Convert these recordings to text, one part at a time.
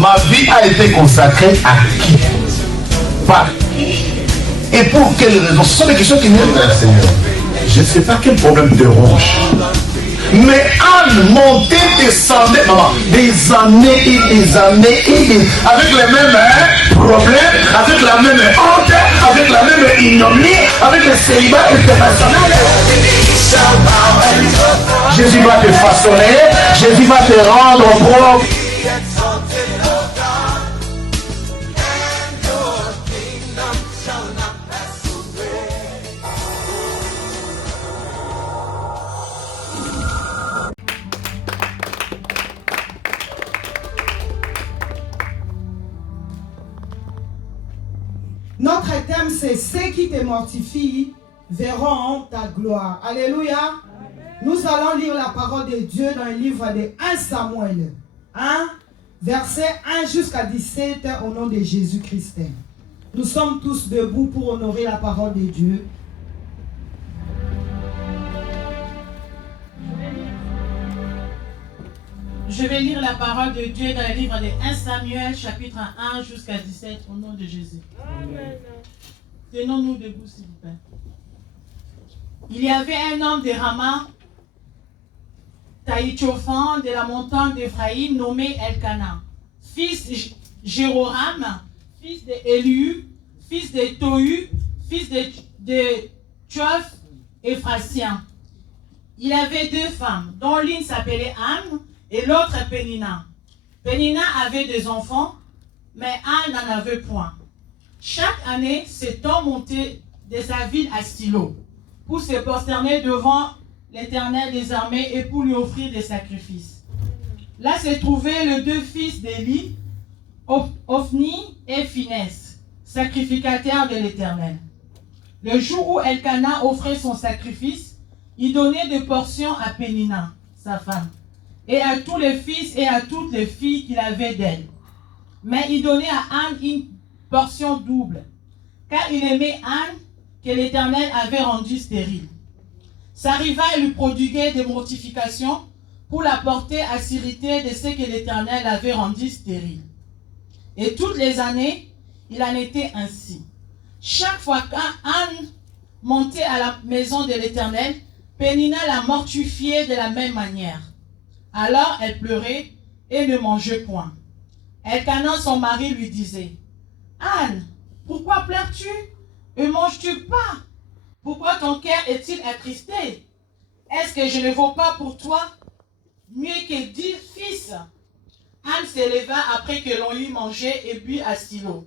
Ma vie a été consacrée à qui? Par qui? Et pour quelles raisons? Ce sont des questions qui viennent vers le Seigneur. Je ne sais pas quel problème te ronge. Mais Anne montait, descendait, maman, des années et des années et des, avec les mêmes problèmes, avec la même honte, avec la même ignominie, avec le célibat international. Jésus va te façonner, Jésus va te rendre propre. Notre thème, c'est ceux qui te mortifient verront ta gloire. Alléluia. Amen. Nous allons lire la parole de Dieu dans le livre de 1 Samuel 1, verset 1 jusqu'à 17 au nom de Jésus-Christ. Nous sommes tous debout pour honorer la parole de Dieu. Je vais lire la parole de Dieu dans le livre de 1 Samuel, chapitre 1 jusqu'à 17, au nom de Jésus. Amen. Tenons-nous debout, s'il vous plaît. Il y avait un homme de Rama, Taïchophan, de la montagne d'Éphraïm, nommé Elkana, fils de Jéroram, fils d'Éliu, fils de Tohu, fils de Tchof, Éphrasien. Il avait deux femmes, dont l'une s'appelait Anne, et l'autre Pénina. Pénina avait des enfants, mais Anne n'en avait point. Chaque année, cet homme montait de sa ville à Silo pour se prosterner devant l'Éternel des armées et pour lui offrir des sacrifices. Là se trouvaient les deux fils d'Élie, Ophni et Phinès, sacrificateurs de l'Éternel. Le jour où Elkana offrait son sacrifice, il donnait des portions à Pénina, sa femme, et à tous les fils et à toutes les filles qu'il avait d'elle. Mais il donnait à Anne une portion double, car il aimait Anne que l'Éternel avait rendue stérile. Sa rivale lui prodiguait des mortifications pour la porter à s'irriter de ce que l'Éternel avait rendu stérile. Et toutes les années, il en était ainsi. Chaque fois qu'Anne montait à la maison de l'Éternel, Pénina la mortifiait de la même manière. Alors elle pleurait et ne mangeait point. Elkana, son mari, lui disait: Anne, pourquoi pleures-tu et manges-tu pas? Pourquoi ton cœur est-il attristé? Est-ce que je ne vaux pas pour toi mieux que 10 fils? Anne s'éleva après que l'on eut mangé et bu à Silo.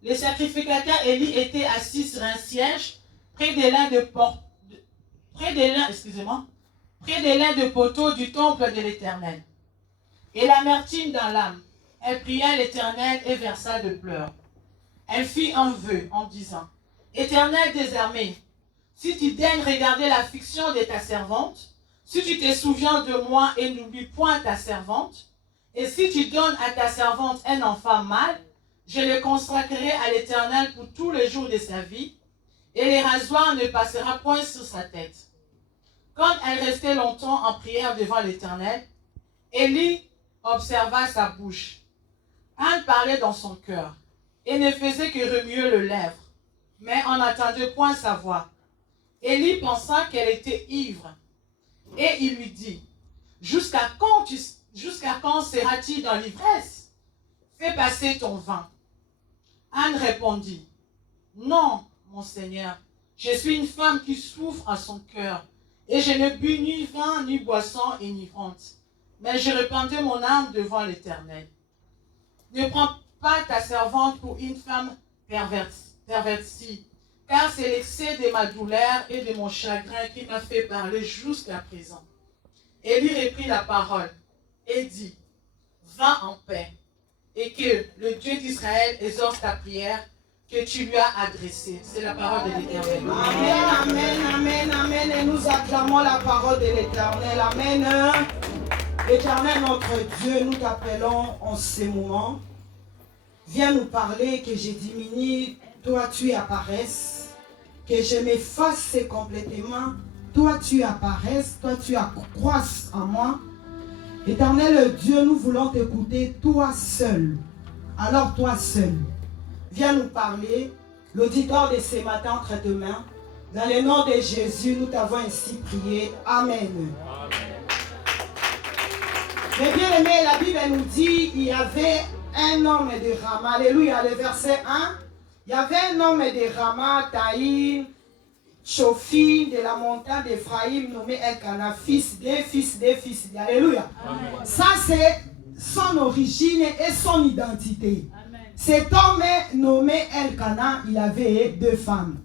Les sacrificateurs Élie étaient assis sur un siège près de l'un des poteaux du temple de l'Éternel. Et l'amertume dans l'âme, elle pria l'Éternel et versa de pleurs. Elle fit un vœu en disant: Éternel des armées, si tu daignes regarder l'affliction de ta servante, si tu te souviens de moi et n'oublies point ta servante, et si tu donnes à ta servante un enfant mâle, je le consacrerai à l'Éternel pour tous les jours de sa vie, et les rasoirs ne passera point sur sa tête. Quand elle restait longtemps en prière devant l'Éternel, Élie observa sa bouche. Anne parlait dans son cœur et ne faisait que remuer les lèvres, mais on n'entendait point sa voix. Élie pensa qu'elle était ivre, et il lui dit: Jusqu'à quand seras-tu dans l'ivresse? Fais passer ton vin. Anne répondit: Non, mon Seigneur, je suis une femme qui souffre à son cœur, et je ne bus ni vin, ni boisson enivrante, mais je répandais mon âme devant l'Éternel. Ne prends pas ta servante pour une femme pervertie, car c'est l'excès de ma douleur et de mon chagrin qui m'a fait parler jusqu'à présent. Élie reprit la parole et dit: Va en paix, et que le Dieu d'Israël exauce ta prière que tu lui as adressée. C'est la parole de l'Éternel. Amen, amen, amen, amen. Et nous acclamons la parole de l'Éternel. Amen. Éternel, notre Dieu, nous t'appelons en ce moment. Viens nous parler, que je diminue, toi tu apparaisses, que je m'efface complètement, toi tu apparaisses, toi tu accroisses en moi. Éternel Dieu, nous voulons t'écouter, toi seul. Alors toi seul, viens nous parler. L'auditoire de ce matin entre tes mains. Dans le nom de Jésus, nous t'avons ainsi prié. Amen. Mais bien aimé, la Bible nous dit il y avait un homme de Rama. Alléluia, le verset 1. Il y avait un homme de Rama, Taïm, Chofi, de la montagne d'Ephraïm, nommé Elkana, fils de. Alléluia. Amen. Ça, c'est son origine et son identité. Amen. Cet homme nommé Elkana, il avait 2 femmes,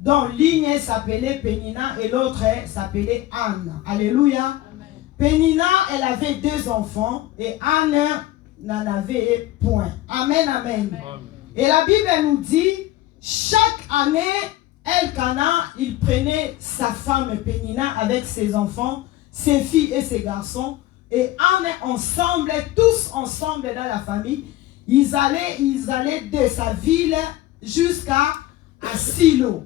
dont l'une s'appelait Pénina et l'autre s'appelait Anne. Alléluia. Amen. Pénina, elle avait 2 enfants et Anne n'en avait point. Amen, amen. Amen. Et la Bible nous dit, chaque année, Elkana, il prenait sa femme Pénina avec ses enfants, ses filles et ses garçons, et ensemble, tous ensemble dans la famille, ils allaient de sa ville jusqu'à Silo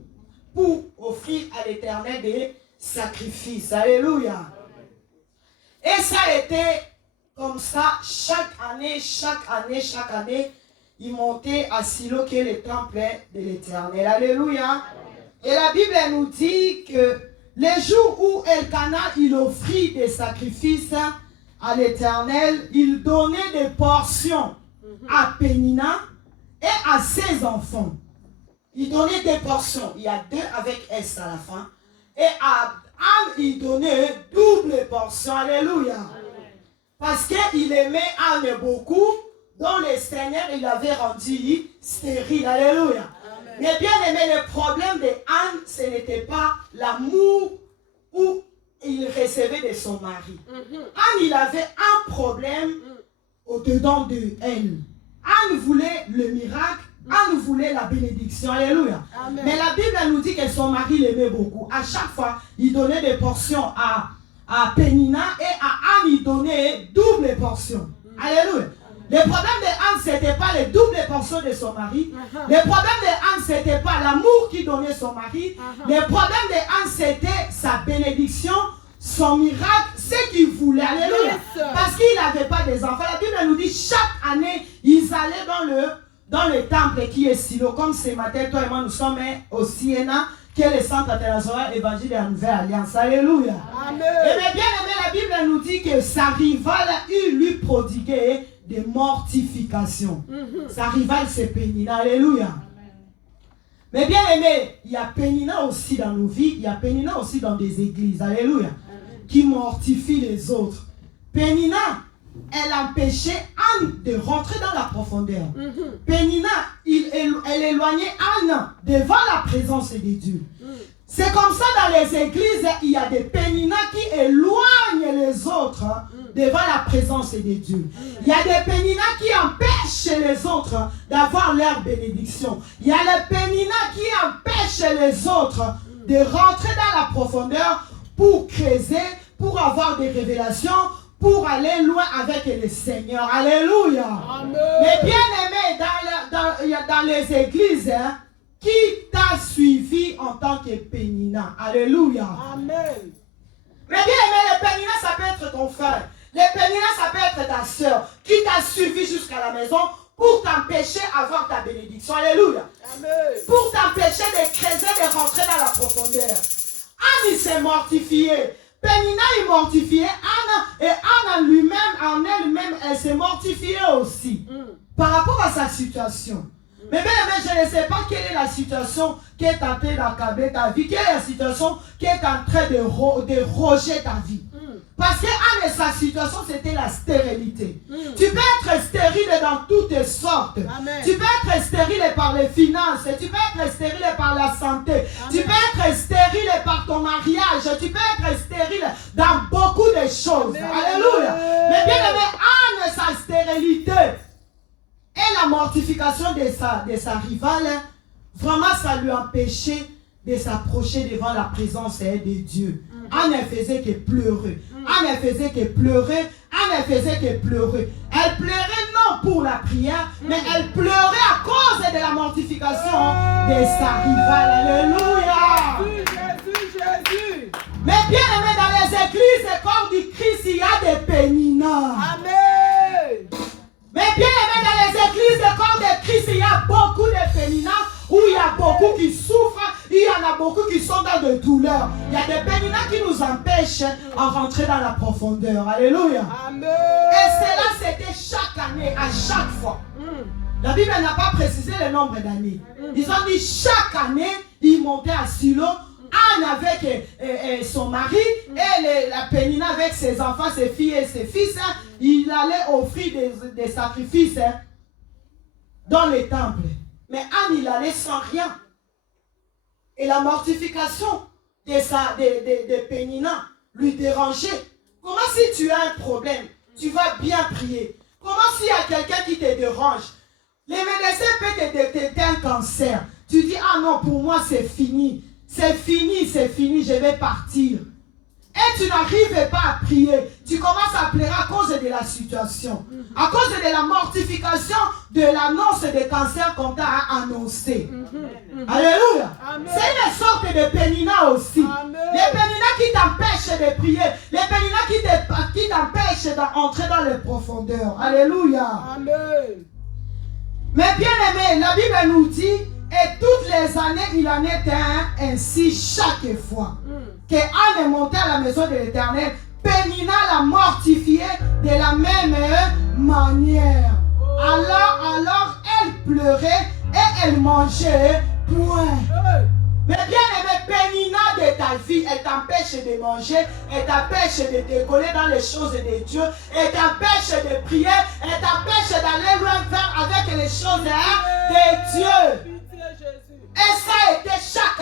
pour offrir à l'Éternel des sacrifices. Alléluia. Et ça a été comme ça chaque année, ils montaient à Silo qui est le temple de l'Éternel. Alléluia. Et la Bible nous dit que les jours où Elkana il offrit des sacrifices à l'Éternel, il donnait des portions à Pénina et à ses enfants. Il donnait des portions. Il y a 2 avec S à la fin. Et à Anne, il donnait double portion. Alléluia. Parce qu'il aimait Anne beaucoup, dont le Seigneur il avait rendu stérile. Alléluia. Amen. Mais bien aimé, le problème de Anne, ce n'était pas l'amour où il recevait de son mari. Anne, il avait un problème au-dedans de elle. Anne voulait le miracle, Anne voulait la bénédiction. Alléluia. Amen. Mais la Bible nous dit que son mari l'aimait beaucoup. À chaque fois, il donnait des portions à Pénina et à Anne, il donnait double portion. Alléluia. Le problème de Anne, ce n'était pas les doubles portions de son mari. Le problème de Anne, ce n'était pas l'amour qui donnait son mari. Le problème de Anne, c'était sa bénédiction, son miracle, ce qu'il voulait. Alléluia. Parce qu'il n'avait pas des enfants. La Bible nous dit chaque année, ils allaient dans le temple qui est Silo. Comme ce matin, toi et moi, nous sommes au Siena, qui est le centre international évangile de la Nouvelle Alliance. Alléluia. Amen. Et bien aimé, la Bible nous dit que sa rivale, il lui prodiguait des mortifications. Sa rivale, c'est Pénina. Alléluia. Amen. Mais bien aimé, il y a Pénina aussi dans nos vies, il y a Pénina aussi dans des églises. Alléluia. Amen. Qui mortifie les autres. Pénina, elle empêchait Anne de rentrer dans la profondeur. Pénina, elle éloignait Anne devant la présence de Dieu. C'est comme ça dans les églises, il y a des Pénina qui éloignent les autres devant la présence de Dieu. Il y a des Pénina qui empêchent les autres d'avoir leur bénédiction. Il y a les Pénina qui empêchent les autres de rentrer dans la profondeur pour creuser, pour avoir des révélations, pour aller loin avec le Seigneur. Alléluia. Amen. Mais bien aimé, dans les églises, qui t'a suivi en tant que Pénina? Alléluia. Amen. Mais bien aimé, le Pénina, ça peut être ton frère. Le Pénina, ça peut être ta soeur qui t'a suivi jusqu'à la maison pour t'empêcher d'avoir ta bénédiction. Alléluia. Amen. Pour t'empêcher de creuser, de rentrer dans la profondeur. Anne, il s'est mortifié. Pénina, il mortifiait Anne, et Anne en elle-même, elle s'est mortifiée aussi par rapport à sa situation. Mais bien, je ne sais pas quelle est la situation qui est en train d'accabler ta vie, quelle est la situation qui est en train de roger ta vie. Parce que Anne, sa situation, c'était la stérilité. Tu peux être stérile dans toutes sortes. Amen. Tu peux être stérile par les finances. Tu peux être stérile par la santé. Amen. Tu peux être stérile par ton mariage. Tu peux être stérile dans beaucoup de choses. Amen. Alléluia. Mais bien aimé, Anne, sa stérilité et la mortification de sa rivale, vraiment, ça lui empêchait de s'approcher devant la présence de Dieu. Anne ne faisait que pleurer. Anne ne faisait que pleurer. Anne ne faisait que pleurer. Elle pleurait non pour la prière, mais elle pleurait à cause de la mortification de sa rivale. Alléluia. Jésus. Mais bien aimé, dans les églises, comme du Christ, il y a des Péninas. Amen. Mais bien aimé, dans les églises, profondeur. Il y a des péninas qui nous empêchent de rentrer dans la profondeur. Alléluia. Amen. Et cela, c'était chaque année, à chaque fois. La Bible n'a pas précisé le nombre d'années. Ils ont dit chaque année, ils montaient à Silo. Anne avec son mari et la Pénina avec ses enfants, ses filles et ses fils. Il allait offrir des sacrifices dans les temples. Mais Anne, il allait sans rien. Et la mortification de Pénina lui dérangeait. Comment si tu as un problème, tu vas bien prier? Comment s'il y a quelqu'un qui te dérange? Les médecins peuvent te détecter un cancer. Tu dis, ah non, pour moi c'est fini. C'est fini, je vais partir. Et tu n'arrives pas à prier. Tu commences à pleurer à cause de la situation. À cause de la mortification de l'annonce de cancer qu'on t'a annoncé. Alléluia. C'est une sorte de pénina aussi. Amen. Les péninas qui t'empêchent de prier. Les péninas qui t'empêchent d'entrer dans les profondeurs. Alléluia. Amen. Mais bien aimé, la Bible nous dit, et toutes les années, il en était ainsi chaque fois. Que Anne est montée à la maison de l'Éternel, Pénina l'a mortifiée de la même manière. Alors elle pleurait et elle mangeait point. Mais bien aimé, Pénina de ta vie, elle t'empêche de manger, elle t'empêche de décoller dans les choses de Dieu, elle t'empêche de prier, elle t'empêche d'aller loin avec les choses de Dieu. Et ça a été chaque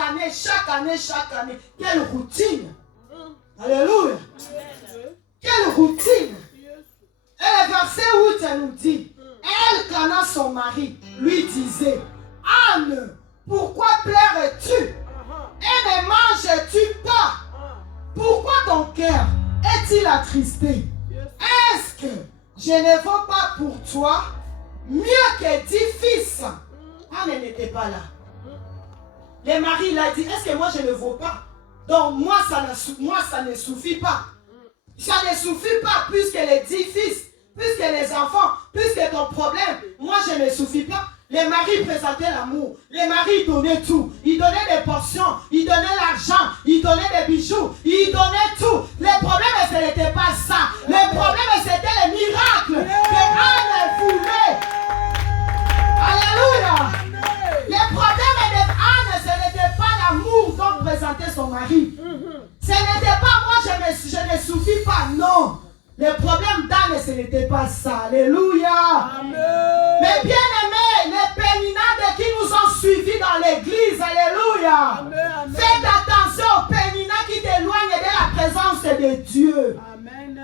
année. Quelle routine. Alléluia. Quelle routine. Et le verset 8 nous dit, Elkana, son mari, lui disait, Anne, pourquoi pleures-tu? Et ne manges-tu pas? Pourquoi ton cœur est-il attristé? Est-ce que je ne vaux pas pour toi mieux que 10 fils? Anne n'était pas là. Le mari l'a dit, est-ce que moi je ne vaux pas? Donc moi ça ne suffit pas. Ça ne suffit pas plus que les 10 fils, plus que les enfants, plus que ton problème. Moi je ne suffis pas. Les maris présentaient l'amour. Les maris donnaient tout. Ils donnaient des portions. Ils donnaient l'argent. Ils donnaient des bijoux. Ils donnaient tout. Le problème, ce n'était pas ça. Le problème, c'était les miracles que Anne voulait. Alléluia. Le problème de Anne, ce n'était pas l'amour dont présentait son mari. Ce n'était pas moi, je ne suffis pas. Non. Le problème d'Anne, ce n'était pas ça. Alléluia. Amen. Mais bien aimés, les péninas qui nous ont suivis dans l'église. Alléluia. Amen. Faites attention aux péninas qui t'éloignent de la présence de Dieu. Amen.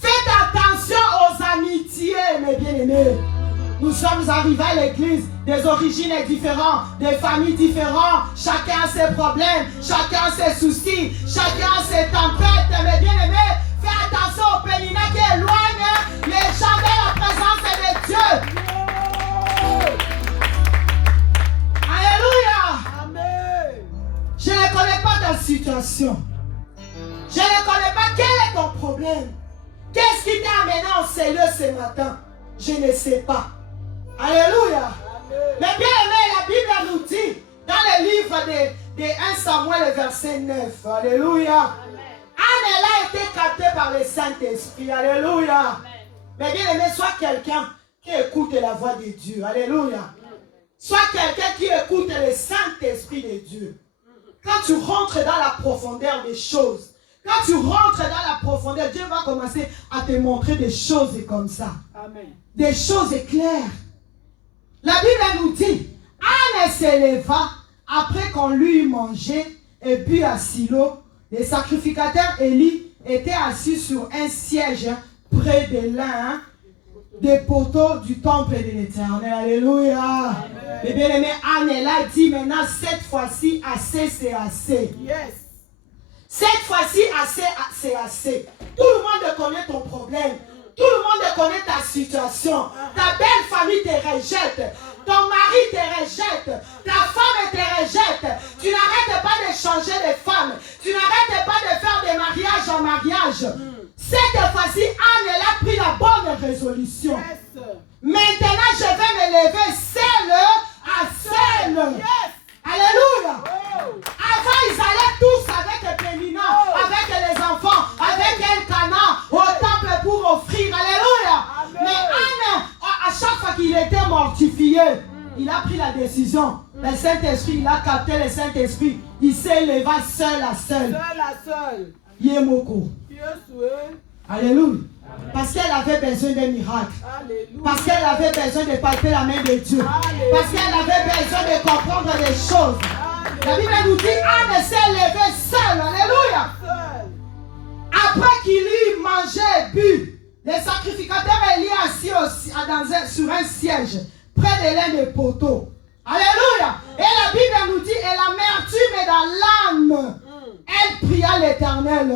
Faites attention aux amitiés, mes bien-aimés. Nous sommes arrivés à l'église, des origines différentes, des familles différentes. Chacun a ses problèmes, chacun a ses soucis, chacun a ses tempêtes. Mes bien-aimés, faites attention aux péninas qui éloignent les gens de la présence de Dieu. Alléluia. Amen. Je ne connais pas ta situation. Je ne connais pas quel est ton problème. Qu'est-ce qui t'a amené en cellule ce matin? Je ne sais pas. Alléluia. Mais bien aimé, la Bible nous dit dans le livre de 1 Samuel, verset 9. Alléluia. Anne, elle a été captée par le Saint-Esprit. Alléluia. Mais bien aimé, sois quelqu'un qui écoute la voix de Dieu. Alléluia. Sois quelqu'un qui écoute le Saint-Esprit de Dieu. Quand tu rentres dans la profondeur des choses, quand tu rentres dans la profondeur, Dieu va commencer à te montrer des choses comme ça. Amen. Des choses claires. La Bible nous dit, Anne s'éleva après qu'on lui eut mangé et puis à Silo. Les sacrificateurs Élie étaient assis sur un siège près de l'un des poteaux du temple de l'Éternel. Alléluia. Mais bien aimé, Anne, elle a dit maintenant, cette fois-ci, assez, c'est assez. Yes. Cette fois-ci, assez, c'est assez. Tout le monde connaît ton problème. Tout le monde connaît ta situation. Ta belle famille te rejette. Ton mari te rejette. Ta femme te rejette. Tu n'arrêtes pas de changer de femme. Tu n'arrêtes pas de faire des mariages en mariage. Cette fois-ci, Anne, elle a pris la bonne résolution. Yes. Maintenant, je vais me lever seule à seule. Yes. Alléluia. Oh. Avant, ils allaient tous avec mortifié, il a pris la décision. Le Saint-Esprit, il a capté le Saint-Esprit. Il s'est levé seul à seul. Yemoko. Alléluia. Parce qu'elle avait besoin d'un miracle. Alléluia. Parce qu'elle avait besoin de palper la main de Dieu. Alléluia. Parce qu'elle avait besoin de comprendre les choses. Alléluia. La Bible nous dit, Anne s'est levée seule. Alléluia. Après qu'il eut mangé et bu, le sacrificateur Élie assis sur un siège, près de l'un des poteaux. Alléluia. Et la Bible nous dit, et l'amertume est dans l'âme. Elle pria l'Éternel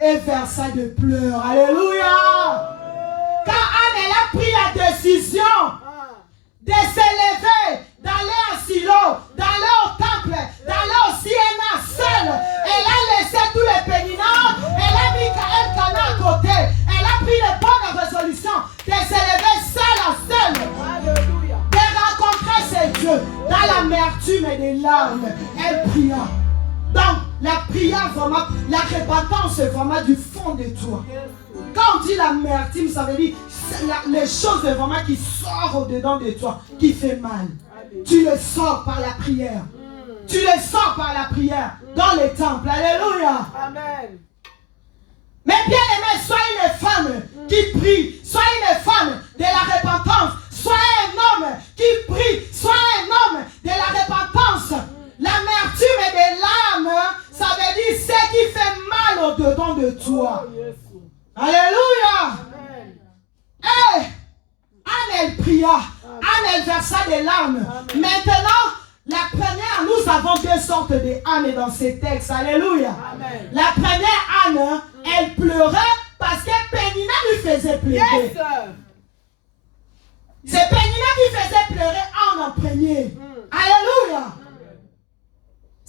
et versa de pleurs. Alléluia. Quand Anne elle a pris la décision de s'élever, d'aller à Silo, d'aller au temple, d'aller au Siena seule, elle a laissé tous les péninats, elle a mis Elkana à côté, elle a pris les bonnes résolutions de s'élever seule à seule. Alléluia. De rencontrer ses dieux dans l'amertume et des larmes. Elle pria. Donc, la prière vraiment, la repentance c'est vraiment du fond de toi. Quand on dit l'amertume, ça veut dire les choses vraiment qui sortent au-dedans de toi, qui fait mal. Tu le sors par la prière. Tu le sors par la prière dans les temples. Alléluia. Amen. Mais bien aimé, sois une femme qui prie. Sois une femme de la repentance. Sois un homme qui prie. Sois un homme de la repentance. L'amertume et des larmes, ça veut dire ce qui fait mal au-dedans de toi. Alléluia. Hey, Anne, elle pria. Anne, elle versa des larmes. Maintenant, la première, nous avons deux sortes de Anne dans ces textes. Alléluia. Amen. La première Anne, elle pleurait parce que Pénina lui faisait pleurer. C'est Pénina qui faisait pleurer Anne en premier. Alléluia.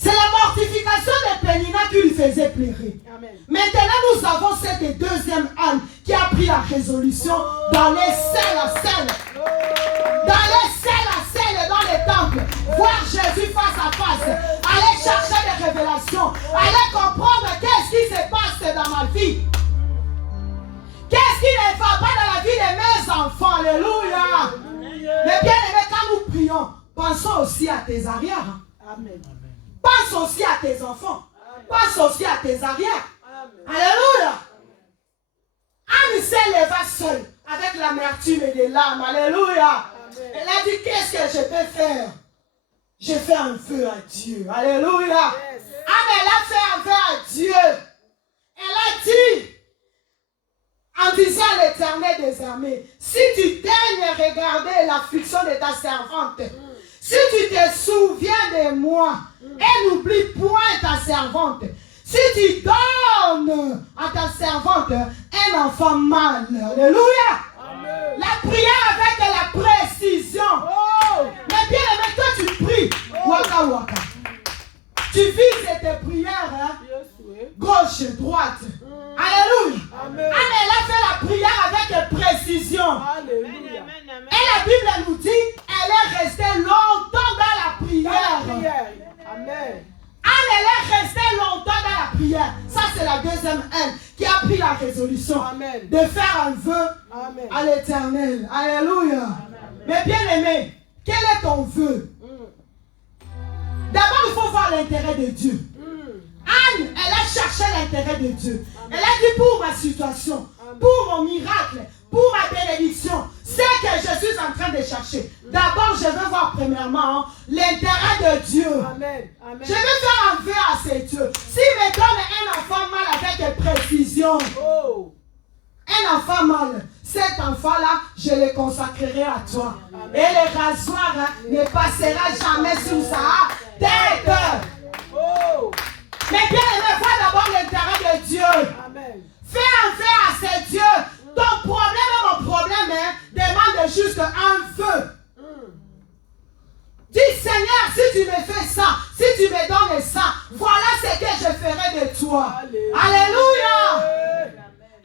C'est la mortification de Pénina qui lui faisait pleurer. Amen. Maintenant, nous avons cette deuxième Anne qui a pris la résolution d'aller seule à seule. D'aller seule à seule dans les temples. Voir Jésus face à face. Aller chercher des révélations. Aller comprendre qu'est-ce qui se passe dans ma vie. Qu'est-ce qui ne va pas dans la vie de mes enfants. Alléluia. Mais bien aimé, quand nous prions, pensons aussi à tes arrières. Amen. Pense aussi à tes enfants. Pense aussi à tes arrières. Alléluia. Anne s'est levée seule avec l'amertume et des larmes. Alléluia. Elle a dit, qu'est-ce que je peux faire? Je fais un vœu à Dieu. Alléluia. Anne, elle a fait un vœu à Dieu. Elle a dit, en disant à l'Éternel des armées, si tu daignes regarder l'affliction de ta servante, si tu te souviens de moi et n'oublie point ta servante, si tu donnes à ta servante un enfant mâle, alléluia. Amen. La prière avec la précision. Mais bien aimé, toi tu pries, waka waka. Tu vis cette prière, hein? Gauche, droite. Alléluia. Amen. Anne, elle a fait la prière avec précision. Alléluia. Et la Bible nous dit, elle est restée longtemps dans la prière. Amen. Anne, elle est restée longtemps dans la prière. Ça, c'est la deuxième Anne qui a pris la résolution. Amen. De faire un vœu. Amen. À l'Éternel. Alléluia. Amen. Mais bien aimé, quel est ton vœu? D'abord, il faut voir l'intérêt de Dieu. Anne, elle a cherché l'intérêt de Dieu. Amen. Elle a dit pour ma situation, amen, pour mon miracle, pour ma bénédiction, c'est que je suis en train de chercher. D'abord, je veux voir premièrement l'intérêt de Dieu. Amen. Amen. Je veux faire un vœu à ces dieux. S'il me donne un enfant mâle avec précision, un enfant mâle, cet enfant-là, je le consacrerai à toi. Amen. Et le rasoir ne passera jamais sur sa tête. Mais bien aimé, vois d'abord l'intérêt de Dieu. Amen. Fais un vœu à ces dieux. Ton problème et mon problème demande juste un vœu. Dis Seigneur, si tu me fais ça, si tu me donnes ça, voilà ce que je ferai de toi. Alléluia. Alléluia.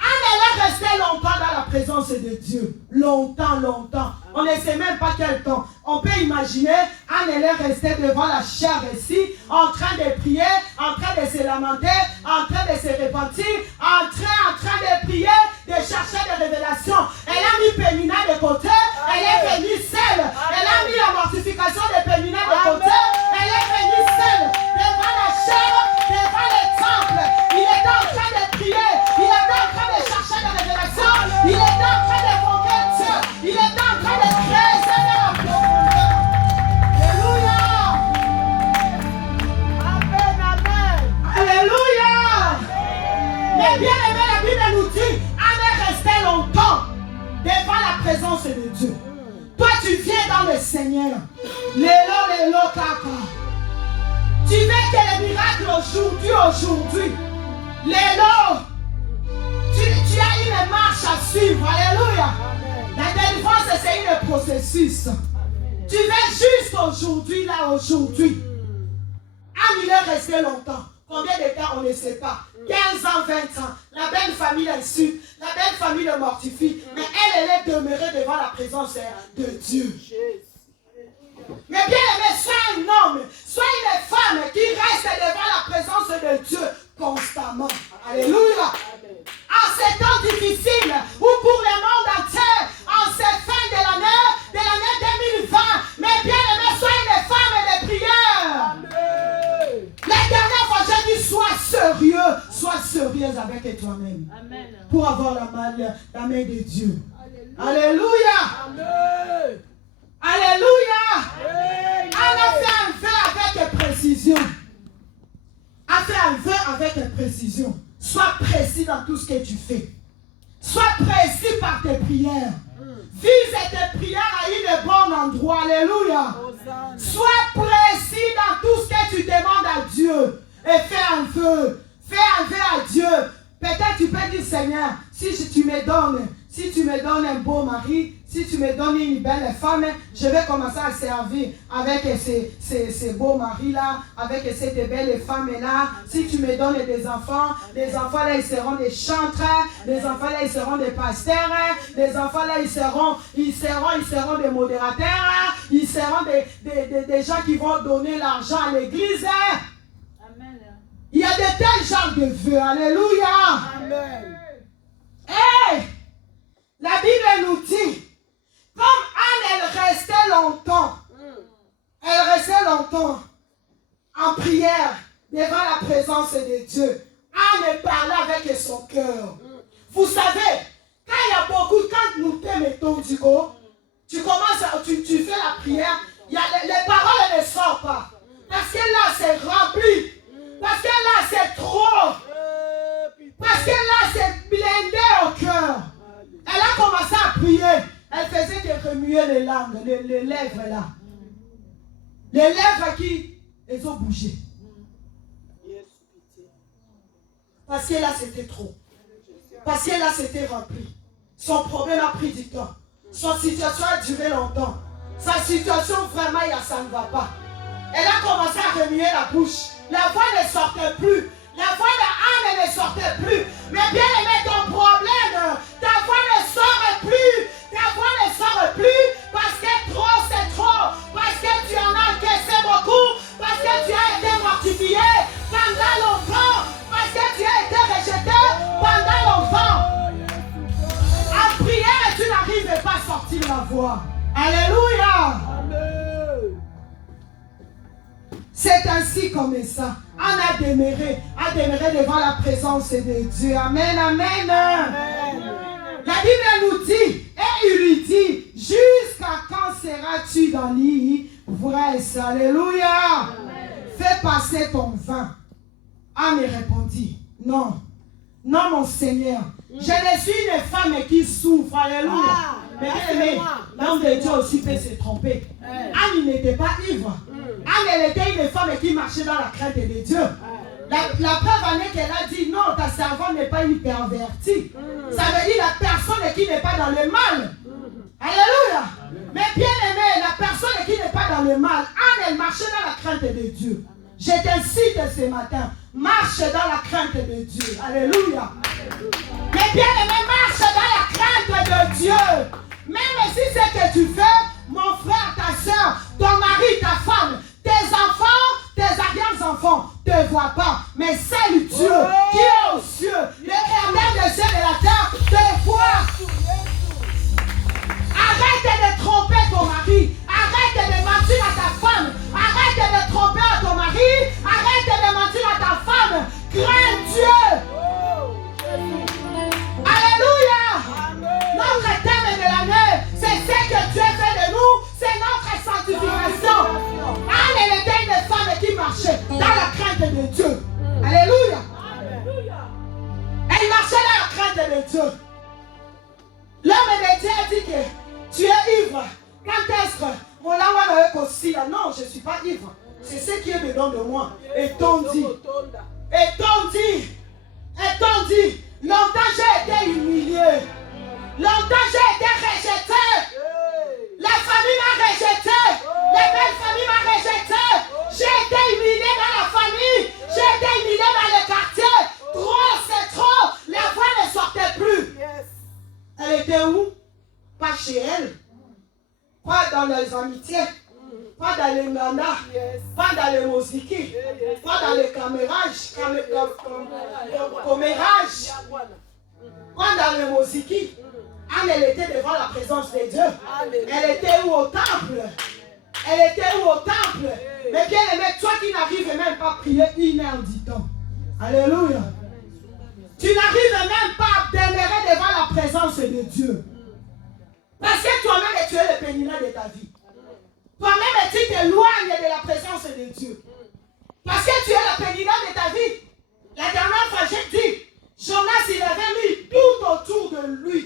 Anne, elle est restée longtemps dans la présence de Dieu. Longtemps, longtemps. On ne sait même pas quel temps. On peut imaginer, Anne, elle est restée devant la chair ici, en train de prier, en train de se lamenter, en train de se repentir, en train de prier, de chercher des révélations. Elle a mis Pénina de côté, elle Elle est venue seule. Elle a mis la mortification des péninats de côté. Elle est venue seule devant la chair, devant le temple. Il était en train de prier. Il était en train de chercher des révélations. Il était en train d'évoquer Dieu. Il était en train de creuser dans la profondeur. Alléluia. Amen, amen. Alléluia. Mais bien aimé, la Bible nous dit, Anne est restée longtemps devant la présence de Dieu. Toi, tu viens dans le Seigneur. Lélo, kaka. Tu veux que le miracle aujourd'hui. Lélo. Tu as une marche à suivre. Alléluia. La délivrance, c'est un processus. Tu veux juste aujourd'hui, aujourd'hui. Anne, il est resté longtemps. Combien de temps, on ne sait pas. 15 ans, 20 ans. La belle famille l'insulte. La belle famille le mortifie. Mais elle est demeurée devant la présence de Dieu. Mais bien aimé, sois un homme, sois une femme qui reste devant la présence de Dieu constamment. Alléluia. En ces temps difficiles, ou pour le monde entier, en ces fins de l'année 2020, mais bien aimé, sois une femme de prière. La dernière fois, j'ai dit, sois sérieuse avec toi-même. Pour avoir la main de Dieu. Alléluia. Amen. Alléluia. Elle a fait un vœu avec précision. A fait un vœu avec précision. Sois précis dans tout ce que tu fais. Sois précis par tes prières. Vise tes prières à un bon endroit. Alléluia. Sois précis dans tout ce que tu demandes à Dieu. Et fais un vœu. Fais un vœu à Dieu. Peut-être tu peux dire, Seigneur, si tu me donnes un beau mari, si tu me donnes une belle femme, je vais commencer à servir avec ces beaux maris-là, avec ces belles femmes-là. Si tu me donnes des enfants, les enfants là, ils seront des chantres, les enfants là, ils seront des pasteurs, les enfants là, ils seront des modérateurs, ils seront des gens qui vont donner l'argent à l'église. Amen. Il y a de tels genres de vœux. Alléluia. Amen. Hey! La Bible nous dit, comme Anne, elle restait longtemps en prière devant la présence de Dieu. Anne parlait avec son cœur. Vous savez, quand il y a beaucoup, quand nous t'aimons, tu commences, tu fais la prière, les paroles ne sortent pas. Parce que là, c'est rempli. Parce que là, c'est trop. Parce que là, c'est blindé au cœur. Elle a commencé à prier. Elle faisait que remuer les langues, les lèvres là. Les lèvres qui, elles ont bougé. Parce que là, c'était trop. Parce que là, c'était rempli. Son problème a pris du temps. Son situation a duré longtemps. Sa situation, vraiment, ça ne va pas. Elle a commencé à remuer la bouche. La voix ne sortait plus. La voix de Anne ne sortait plus. Mais bien aimé, ton problème, ta voix ne sort plus. Ta voix ne sort plus parce que trop, c'est trop. Parce que tu en as encaissé beaucoup. Parce que tu as été mortifié pendant longtemps. Parce que tu as été rejeté pendant longtemps. En prière, tu n'arrives pas à sortir la voix. Alléluia. C'est ainsi comme ça. On a demeuré devant la présence de Dieu. Amen, amen. La Bible nous dit, et il lui dit, jusqu'à quand seras-tu dans l'ivresse? Alléluia. Fais passer ton vin. Anne répondit, non, non mon Seigneur. Je ne suis une femme qui souffre. Alléluia. Mais aimé, l'homme de Dieu aussi peut se tromper. Anne n'était pas ivre. Anne, elle était une femme qui marchait dans la crainte de Dieu. La preuve en est qu'elle a dit non, ta servante n'est pas une pervertie. Ça veut dire la personne qui n'est pas dans le mal. Alléluia. Mais bien aimé, la personne qui n'est pas dans le mal, Anne, elle marchait dans la crainte de Dieu. Je t'incite ce matin, marche dans la crainte de Dieu. Alléluia. Mais bien aimé, marche dans la crainte de Dieu. Même si c'est que tu fais, mon frère, ta soeur, ton mari, ta femme, tes enfants, tes arrière-enfants ne te voient pas. Mais c'est le Dieu qui est aux cieux, l'éternel des cieux et de la terre, te voit. Arrête de trop Dieu. L'homme de Dieu a dit que tu es ivre. Quand est-ce que mon langue est aussi là? Non, je ne suis pas ivre. C'est ce qui est dedans de moi. Et t'ont dit. Longtemps j'ai été humilié. Longtemps j'ai été rejeté. La famille m'a rejeté. La belle famille m'a rejeté. J'ai été humilié dans la famille. J'ai été humilié dans le quartier. Trop, c'est trop. La voix ne sortait plus. Elle était où? Pas chez elle. Pas dans les amitiés. Pas dans les mandas. Pas dans les mosiki. Pas dans les cammérages. Pas dans les mosiki. Anne, elle était devant la présence de Dieu. Elle était où au temple? Elle était où au temple? Mais bien aimé, toi qui n'arrives même pas à prier 1 heure du temps. Alléluia. Tu n'arrives même pas à demeurer devant la présence de Dieu. Parce que toi-même, tu es le pénina de ta vie. Toi-même, tu t'éloignes de la présence de Dieu. Parce que tu es le pénina de ta vie. La dernière fois, j'ai dit, Jonas, il avait mis tout autour de lui.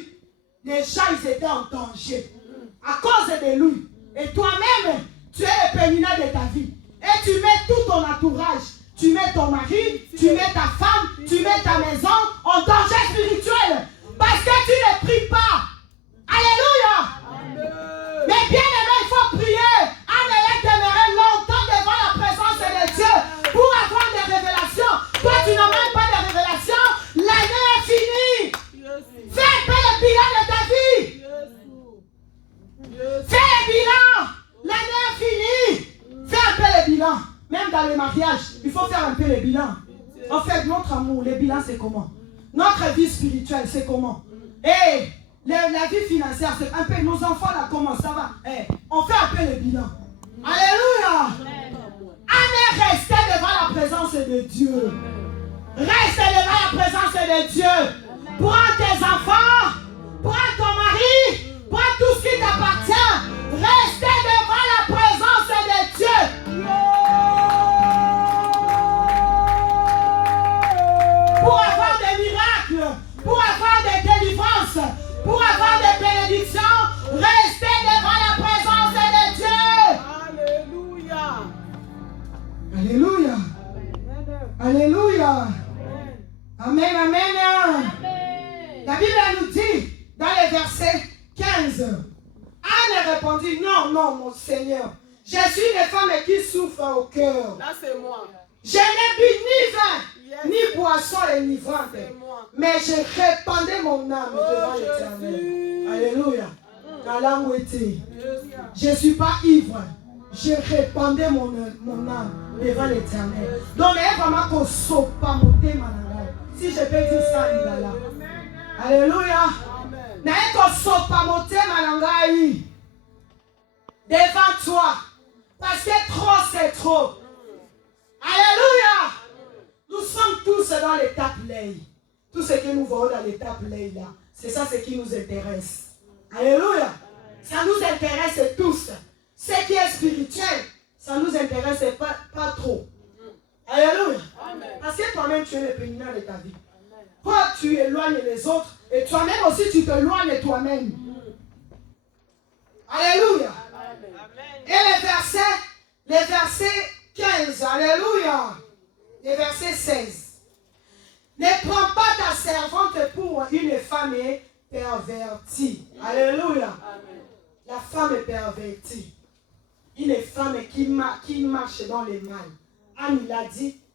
Les gens, ils étaient en danger à cause de lui. Et toi-même, tu es le pénina de ta vie. Et tu mets tout ton entourage. Tu mets ton mari, tu mets ta femme, tu mets ta maison en danger spirituel. Parce que tu ne pries pas. Alléluia. Mais bien aimé, il faut prier. En ayant demeuré longtemps devant la présence de Dieu pour avoir des révélations. Toi, tu n'as même pas de révélations. L'année est finie. Fais un peu le bilan de ta vie. Fais le bilan. L'année est finie. Fais un peu le bilan. Même dans les mariages, il faut faire un peu le bilan. En fait, notre amour, le bilan, c'est comment? Notre vie spirituelle, c'est comment? Et la vie financière, c'est un peu. Nos enfants, là, comment ça va? On fait un peu le bilan. Alléluia. Allez rester devant la présence de Dieu. Reste devant la présence de Dieu. Prends tes enfants, prends ton mari, prends tout ce qui t'appartient. Reste devant la présence de Dieu. Pour avoir des miracles, pour avoir des délivrances, pour avoir des bénédictions, restez devant la présence de Dieu. Alléluia. Alléluia. Alléluia. Amen, amen. La Bible nous dit dans le verset 15, Anne répondit, non, non, mon Seigneur, je suis une femme qui souffre au cœur. Là, c'est moi. Je n'ai bu ni vin, ni boisson enivrante, mais je répandais mon âme devant l'Éternel. Alléluia. Je ne suis pas ivre. Je répandais mon âme devant l'Éternel. Donc, il est vraiment qu'on ne saute pas monter ma langue. Si je peux dire ça, il est là. Alléluia. Il est qu'on ne saute pas monter ma langue devant toi. Parce que trop, c'est trop. Alléluia. Nous sommes tous dans l'étape lait. Tout ce que nous voyons dans l'étape lait là, c'est ça ce qui nous intéresse. Alléluia. Ça nous intéresse tous. Ce qui est spirituel, ça ne nous intéresse pas trop. Alléluia. Parce que toi-même, tu es le pénina de ta vie. Toi, tu éloignes les autres et toi-même aussi, tu t'éloignes toi-même. Alléluia. Et les versets 15, alléluia. Les versets 16. Ne prends pas ta servante pour une femme pervertie. Alléluia. La femme est pervertie. Une femme qui marche dans le mal. Anne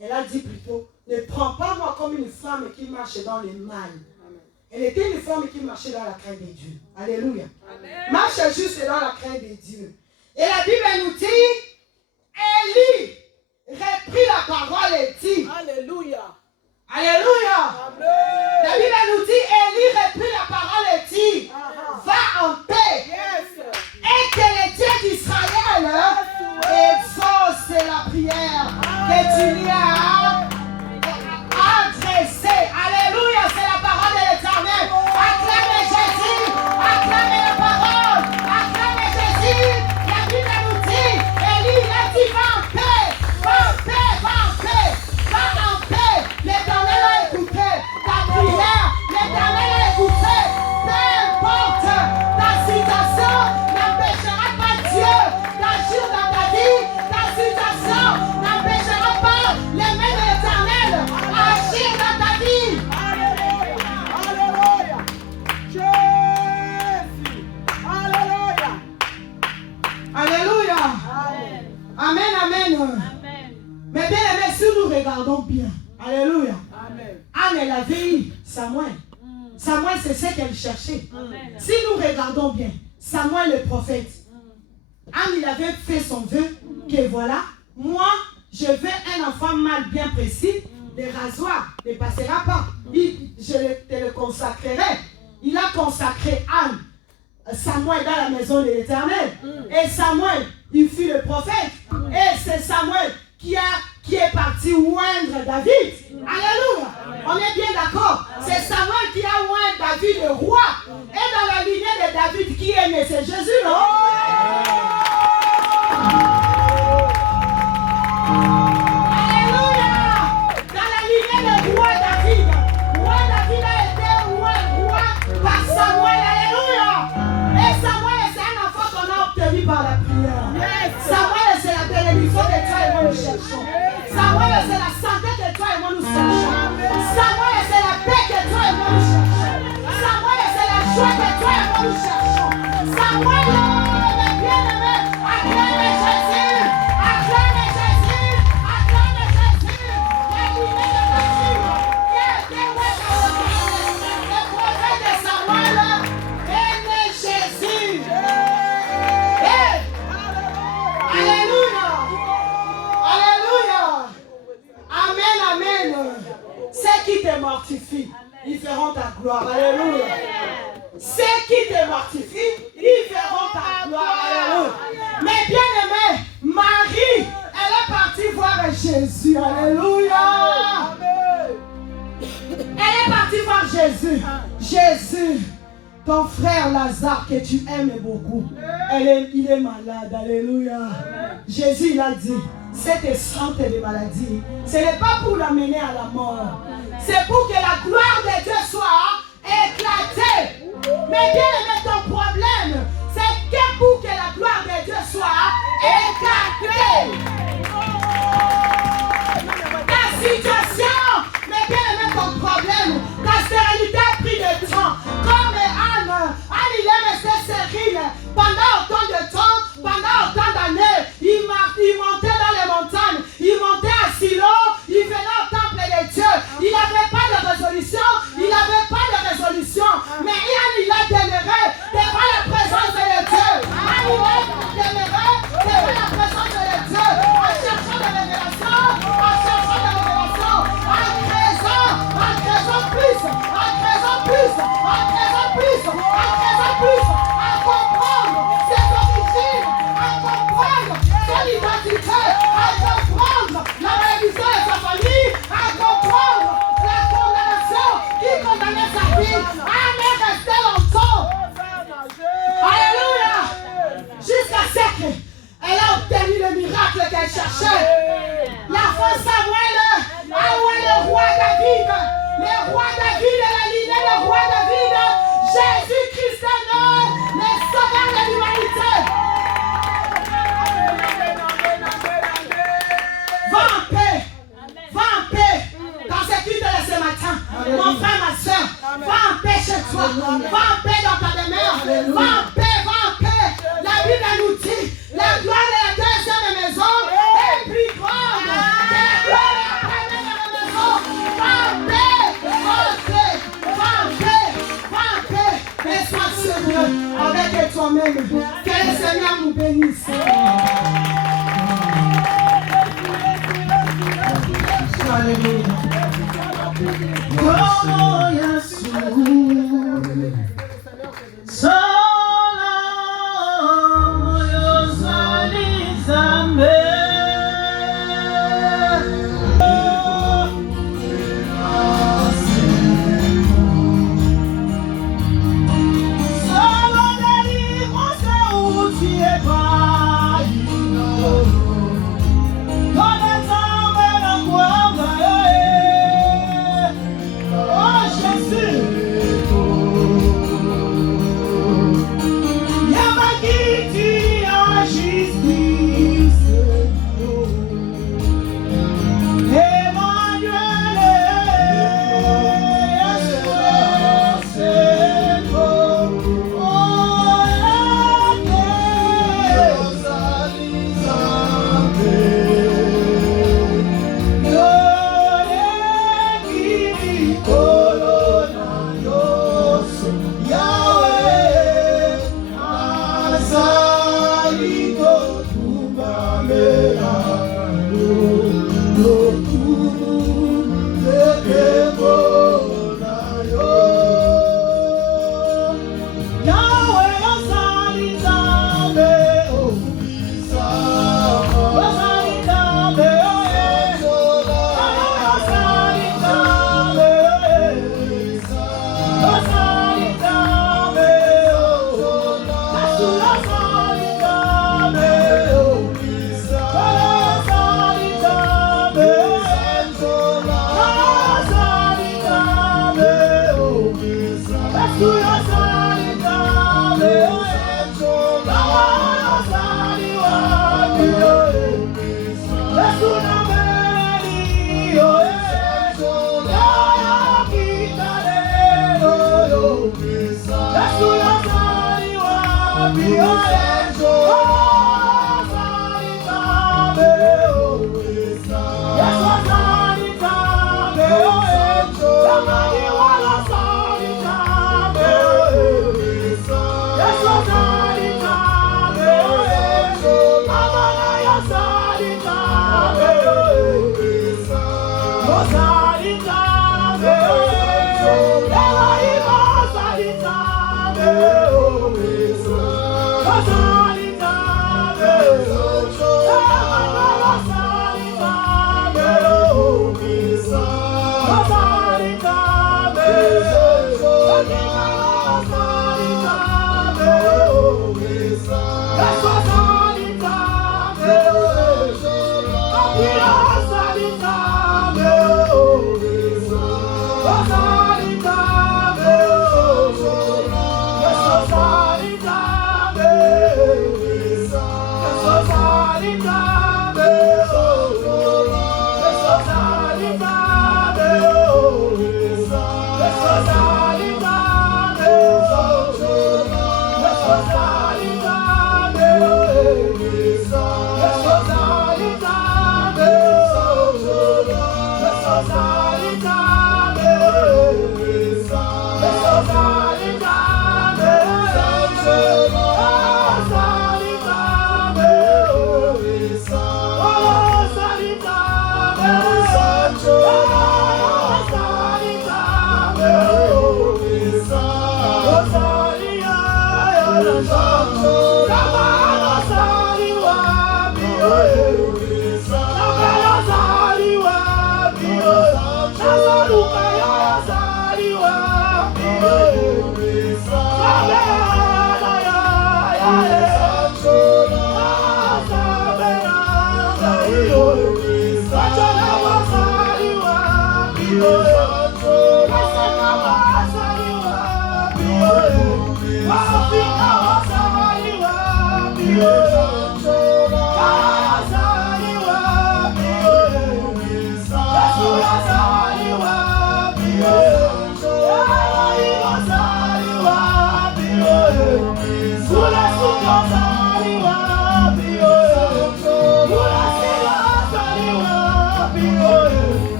elle a dit plutôt, ne prends pas moi comme une femme qui marche dans le mal. Elle était une femme qui marchait dans la crainte de Dieu. Alléluia. Amen. Marche juste dans la crainte de Dieu. Et la Bible nous dit, Élie reprit la parole et dit, Alléluia. Alléluia. Amen. La Bible nous dit, Élie reprit la parole et dit, va en paix. Yes. Et que le Dieu d'Israël exauce la prière que tu lui as adressée. Alléluia, c'est la parole de l'Éternel. Acclamez Jésus, acclamez la parole, acclamez Jésus. La Bible nous dit, Élie a dit, va en paix, va en paix, va en paix, va en paix. L'Éternel a écouté ta Amen, amen. Amen. Mais bien aimé, si nous regardons bien, alléluia. Amen. Anne, elle avait eu Samuel. Samuel, c'est ce qu'elle cherchait. Amen. Si nous regardons bien, Samuel le prophète, Anne, il avait fait son vœu que voilà, moi, je veux un enfant mâle bien précis, des rasoirs ne passera pas. Je te le consacrerai. Il a consacré Anne, Samuel dans la maison de l'Éternel. Et Samuel, il fut le prophète. Et c'est Samuel qui est parti oindre David. Alléluia. On est bien d'accord. C'est Samuel qui a oint David le roi. Et dans la lignée de David, qui est né? C'est Jésus, non? Alléluia. Dans la lignée du roi David. Roi David a été roi par Samuel. Alléluia. Et Samuel, c'est un enfant qu'on a obtenu par la prière. Samuel, c'est la bénédiction de toi et moi nous cherchons. Samuel, c'est la santé que toi et moi nous cherchons. Samuel, c'est la paix que toi et moi nous cherchons. Samuel, c'est la joie que toi et moi nous cherchons. Samuel, le bien-aimé, acclame Jésus, acclame Jésus, acclame Jésus. La lignée de David, qui a été le prophète de Samuel, est né Jésus. Alléluia. Alléluia. Amen, amen. Ceux qui te mortifient, ils feront ta gloire. Alléluia. Ceux qui te mortifient, ils verront ta gloire. Alléluia. Mais bien aimé, Marie, elle est partie voir Jésus. Alléluia. Elle est partie voir Jésus. Jésus, ton frère Lazare que tu aimes beaucoup, il est malade. Alléluia. Jésus, il a dit, cette sorte de maladie, ce n'est pas pour l'amener à la mort. C'est pour que la gloire de Dieu soit éclatée. Mais bien aimé, ton problème, c'est que pour que la gloire de Dieu soit éclatée. Ta situation, mais bien aimé, ton problème, ta stérilité a pris le temps. Comme Anne, il est resté stérile pendant autant de temps, pendant autant d'années. Il montait dans les montagnes, il montait à Silo, il venait au temple de Dieu. Il n'avait pas de résolution, il n'avait pas de résolution. Mais Anne, il a demeuré devant la présence de Dieu. Anne, il a demeuré devant la présence de Dieu, en cherchant des révélations, en cherchant des révélations, en creusant plus, en creusant plus, en creusant plus, en creusant plus, à comprendre ses origines, à comprendre son identité, à comprendre la malédiction de sa famille, à comprendre la condamnation qui condamnait sa vie. Anne est restée longtemps. Alléluia. Jusqu'à ce qu'elle a obtenu le miracle qu'elle cherchait. La femme Samuel a oué le roi David. Le roi David est la lignée du roi David. Jésus-Christ est le sauveur de l'humanité. Va en paix. Va en paix. Dans ce culte de ce matin, mon frère, ma soeur, va en paix chez toi. Va en paix dans ta demeure. Va en paix, va en paix. La Bible nous dit, la gloire de la deuxième maison est plus grande que la gloire de la première maison. Va en paix, va en paix, va en paix, va en paix. Et sois Seigneur avec toi-même. Que le Seigneur nous bénisse. Alléluia. Oh Jésus, Oh,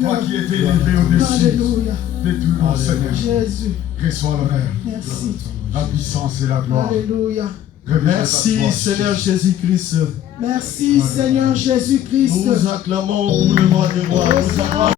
Toi qui étais élevé au-dessus de tout nom, Seigneur. Reçois l'honneur, la puissance et la gloire. Alléluia. Merci Seigneur Jésus-Christ. Merci Seigneur Jésus-Christ. Nous acclamons pour le roi des rois.